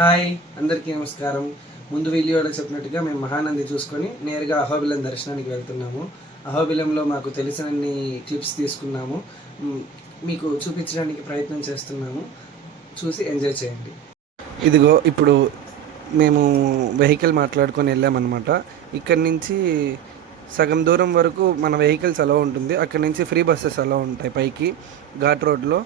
Hi అందరికీ నమస్కారం. ముందు వీడియోలో చెప్పినట్టుగా మేము మహానంది చూసుకొని నేరుగా అహోబిలం దర్శనానికి వెళ్తున్నాము. అహోబిలంలో మాకు తెలిసినన్ని క్లిప్స్ తీసుకున్నాము, మీకు చూపించడానికి ప్రయత్నం చేస్తున్నాము. చూసి ఎంజాయ్ చేయండి. ఇదిగో ఇప్పుడు మేము వెహికల్ మాట్లాడుకొని వెళ్ళామన్నమాట. ఇక్కడి నుంచి సగం దూరం వరకు మన వెహికల్స్ అలా ఉంటుంది. అక్కడి నుంచి ఫ్రీ బస్సెస్ అలా ఉంటాయి పైకి ఘాట్ రోడ్లో.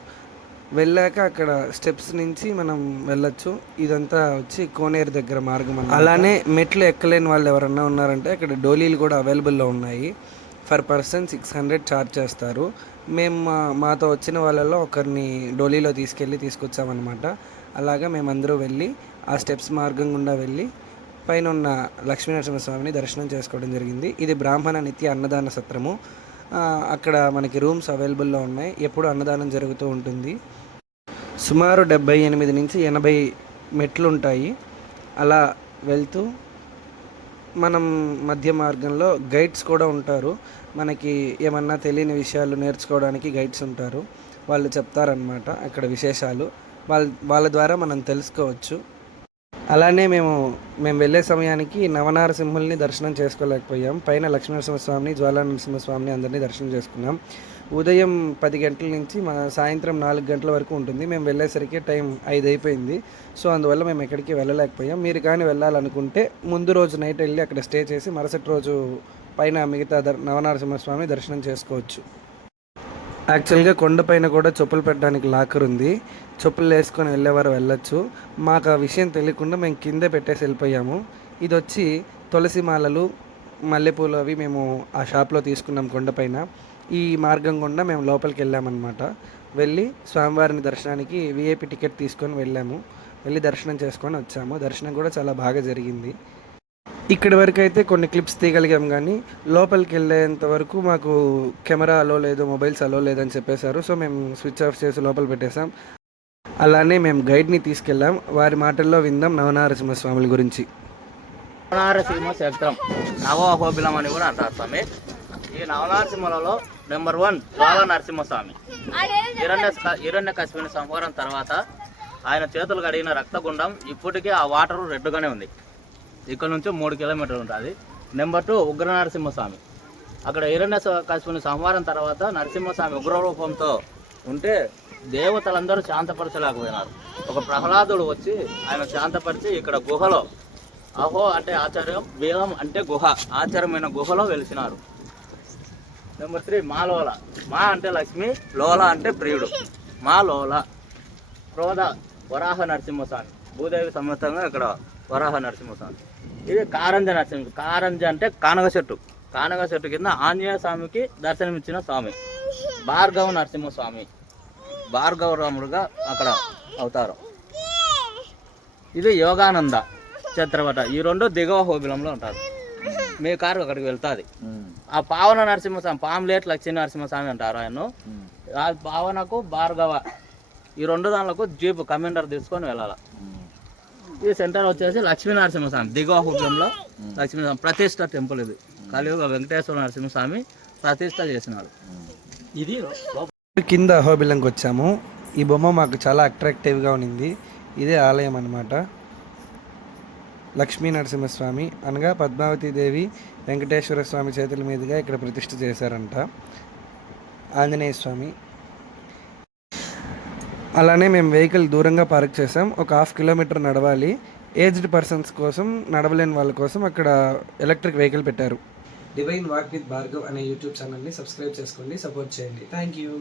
వెళ్ళాక అక్కడ స్టెప్స్ నుంచి మనం వెళ్ళొచ్చు. ఇదంతా వచ్చి కోనేరు దగ్గర మార్గం. అలానే మెట్లు ఎక్కలేని వాళ్ళు ఎవరన్నా ఉన్నారంటే అక్కడ డోలీలు కూడా అవైలబుల్లో ఉన్నాయి. పర్ పర్సన్ 600 ఛార్జ్ చేస్తారు. మేము మాతో వచ్చిన వాళ్ళలో ఒకరిని డోలీలో తీసుకొచ్చామన్నమాట. అలాగా మేమందరూ వెళ్ళి ఆ స్టెప్స్ మార్గం గుండా వెళ్ళి పైన ఉన్న లక్ష్మీనరసింహస్వామిని దర్శనం చేసుకోవడం జరిగింది. ఇది బ్రాహ్మణ నిత్య అన్నదాన సత్రము. అక్కడ మనకి రూమ్స్ అవైలబుల్లో ఉన్నాయి. ఎప్పుడు అన్నదానం జరుగుతూ ఉంటుంది. సుమారు 78 నుంచి 80 మెట్లు ఉంటాయి. అలా వెళ్తూ మనం మధ్య మార్గంలో గైడ్స్ కూడా ఉంటారు. మనకి ఏమన్నా తెలియని విషయాలు నేర్చుకోవడానికి గైడ్స్ ఉంటారు. వాళ్ళు చెప్తారనమాట అక్కడ విశేషాలు. వాళ్ళ ద్వారా మనం తెలుసుకోవచ్చు. అలానే మేము వెళ్ళే సమయానికి నవనారసింహుల్ని దర్శనం చేసుకోలేకపోయాం. పైన లక్ష్మీనరసింహస్వామిని, జ్వాలా నరసింహస్వామిని అందరినీ దర్శనం చేసుకున్నాం. ఉదయం 10 గంటల నుంచి సాయంత్రం 4 గంటల వరకు ఉంటుంది. మేము వెళ్ళేసరికి టైం 5 అయిపోయింది. సో అందువల్ల మేము ఎక్కడికి వెళ్ళలేకపోయాం. మీరు కానీ వెళ్ళాలనుకుంటే ముందు రోజు నైట్ వెళ్ళి అక్కడ స్టే చేసి మరుసటి రోజు పైన మిగతా నవనారసింహస్వామిని దర్శనం చేసుకోవచ్చు. యాక్చువల్గా కొండపైన కూడా చెప్పులు పెట్టడానికి లాకర్ ఉంది. చెప్పులు వేసుకొని వెళ్ళేవారు వెళ్ళొచ్చు. మాకు ఆ విషయం తెలియకుండా మేము కిందే పెట్టేసి వెళ్ళిపోయాము. ఇది వచ్చి తులసి మాలలు, మల్లెపూలు అవి మేము ఆ షాప్లో తీసుకున్నాం కొండపైన. ఈ మార్గం గుండా మేము లోపలికి వెళ్ళామన్నమాట. వెళ్ళి స్వామివారిని దర్శనానికి విఐపి టికెట్ తీసుకొని వెళ్ళి దర్శనం చేసుకొని వచ్చాము. దర్శనం కూడా చాలా బాగా జరిగింది. ఇక్కడి వరకు అయితే కొన్ని క్లిప్స్ తీయగలిగాం, కానీ లోపలికి వెళ్ళేంత వరకు మాకు కెమెరా అలో లేదు, మొబైల్స్ అలో లేదని చెప్పేశారు. సో మేము స్విచ్ ఆఫ్ చేసి లోపల పెట్టేశాం. అలానే మేము గైడ్ని తీసుకెళ్ళాం. వారి మాటల్లో విందాం నవనారసింహస్వాముల గురించి. నవనారసింహ క్షేత్రం నవహోబిలం అని కూడా అంటారు స్వామి. ఈ నవనారసింహలలో నెంబర్ 1 జ్వాలా నరసింహస్వామి. హిరణ్యకశిపుని సంహారం తర్వాత ఆయన చేతులు కడిగిన రక్తగుండం ఇప్పటికీ ఆ వాటర్ రెడ్గానే ఉంది. ఇక్కడ నుంచి 3 కిలోమీటర్లు ఉంటుంది. నెంబర్ 2 ఉగ్ర నరసింహస్వామి. అక్కడ హిరణ్యకశిపుని సంహారం తర్వాత నరసింహస్వామి ఉగ్రరూపంతో ఉంటే దేవతలందరూ శాంతపరచలేకపోయినారు. ఒక ప్రహ్లాదుడు వచ్చి ఆయన శాంతపరిచి ఇక్కడ గుహలో, అహో అంటే ఆచార్యం, బీలం అంటే గుహ, ఆచారమైన గుహలో వెలిసినారు. నెంబర్ 3 మాలోల. మా అంటే లక్ష్మి, లోల అంటే ప్రియుడు. మాలోల. క్రోధ వరాహ నరసింహస్వామి. భూదేవి సమేతంగా ఇక్కడ వరాహ నరసింహస్వామి. ఇది కారంజ నరసింహ. కారంజ అంటే కానగ చెట్టు కింద ఆంజనేయ స్వామికి దర్శనమిచ్చిన స్వామి. భార్గవ నరసింహస్వామి, భార్గవరాముడుగా అక్కడ అవతారం. ఇది యోగానంద ఛత్రవట. ఈ 2 దిగువ హోబిలంలో ఉంటారు. మీ కారు అక్కడికి వెళ్తుంది. ఆ పావన నరసింహస్వామి, పాంప్లెట్ లక్ష్మీ నరసింహస్వామి అంటారు ఆయన. ఆ పావనకు భార్గవ, ఈ 2 దానిలకు జీప్ కమాండర్ తీసుకొని వెళ్ళాలి. ఈ సెంటర్ వచ్చేసి లక్ష్మీ నరసింహస్వామి, దిగువ హోబిలంలో లక్ష్మీనరసింహ ప్రతిష్ట టెంపుల్. ఇది కలియుగ వెంకటేశ్వర నరసింహస్వామి ప్రతిష్ట చేసినాడు. ఇది కింద అహోబిలంకి వచ్చాము. ఈ బొమ్మ మాకు చాలా అట్రాక్టివ్గా ఉన్నింది. ఇదే ఆలయం అన్నమాట. లక్ష్మీ నరసింహస్వామి అనగా పద్మావతీదేవి వెంకటేశ్వర స్వామి చేతుల మీదుగా ఇక్కడ ప్రతిష్ఠ చేశారంట. ఆంజనేయ స్వామి. అలానే మేము వెహికల్ దూరంగా పార్క్ చేసాం. ఒక 1/2 కిలోమీటర్ నడవాలి. ఏజ్డ్ పర్సన్స్ కోసం, నడవలేని వాళ్ళ కోసం అక్కడ ఎలక్ట్రిక్ వెహికల్ పెట్టారు. డివైన్ వాక్ విత్ భార్గవ్ అనే యూట్యూబ్ ఛానల్ని సబ్స్క్రైబ్ చేసుకోండి, సపోర్ట్ చేయండి. Thank you.